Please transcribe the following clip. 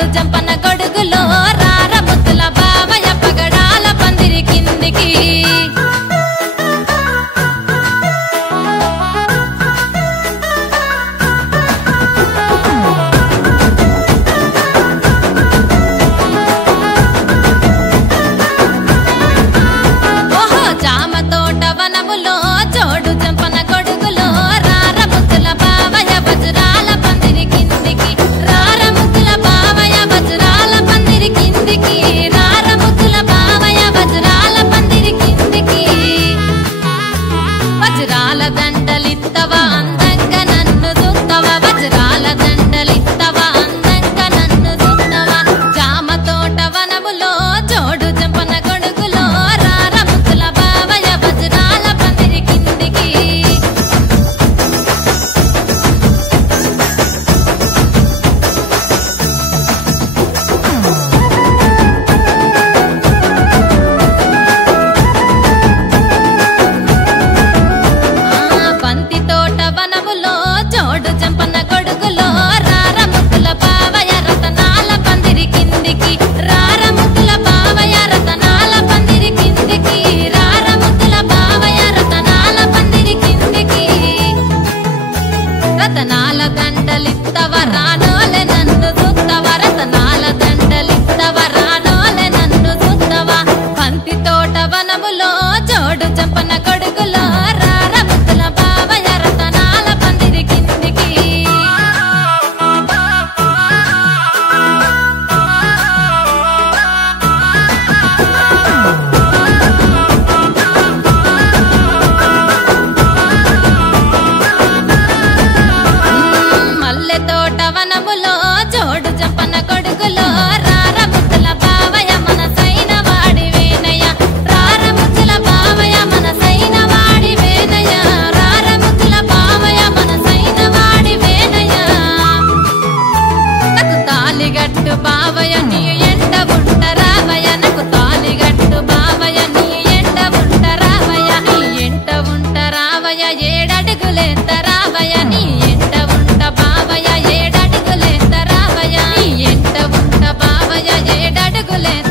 జోడు జంపన గొడుగులో రార ముద్దుల బావయ్య పగడాల పందిరి కిందికి ఓహో జామ తోట వనములో జోడు జంపన గొడుగులో రార ముద్దుల బావయ్య వజ్రాల పందిరి కిందికి రార ముద్దుల బావయ్య వజ్రాల పందిరి కిందికి రార ముద్దుల బావయ్య వజ్రాల పందిరి కిందికి వజ్రాల దండలిత్తవా అందంగా నన్ను చూస్తావా వజ్రాల దండలిత్తవా అందంగా నన్ను చూస్తావా జామ తోట వనములో జోడు జంపన గొడుగులో రార ముద్దుల బావయ్య వజ్రాల పందిరి కిందికి బంతి తోట వనములో జోడు జంపన గొడుగులో రార ముద్దుల బావయ్య రతనాల పందిరి కిందికి రార ముద్దుల బావయ్య రతనాల పందిరి కిందికి రార ముద్దుల బావయ్య రతనాల పందిరి కిందికి రతనాల దండలిత్తవ రానోలే నన్ను చూస్తావా రతనాల దండలిత్తవ రానోలే నన్ను చూస్తావా బంతి తోట వనములో జోడు జంపన గొడుగులో రార ముద్దుల బావయ్య రతనాల పందిరి కిందికి మల్లె తోట వనములో జోడు జంపన గొడుగులో రార ముద్దుల బావయ్య మనసైన వాడి వేనయ్య రార ముద్దుల బావయ్య మనసైన వాడి వేనయ్య రార ముద్దుల బావయ్య మనసైన వాడి వేనయ్య నాకు తాలిగట్టు బావయ్య నీ ఎంట ఉంటరావయ్య నాకు తాలిగట్టు బావయ్య నీ ఎంట ఉంటరావయ్య నీ ఎంట ఉంటరావయ్య ఏడడుగులేత్తరావయ్య నీ ఎంట ఉంట బావయ్య ఏడడుగులేత్తరావయ్య నీ ఎంట ఉంట బావయ్య ఏడడుగులేత్తరావయ్య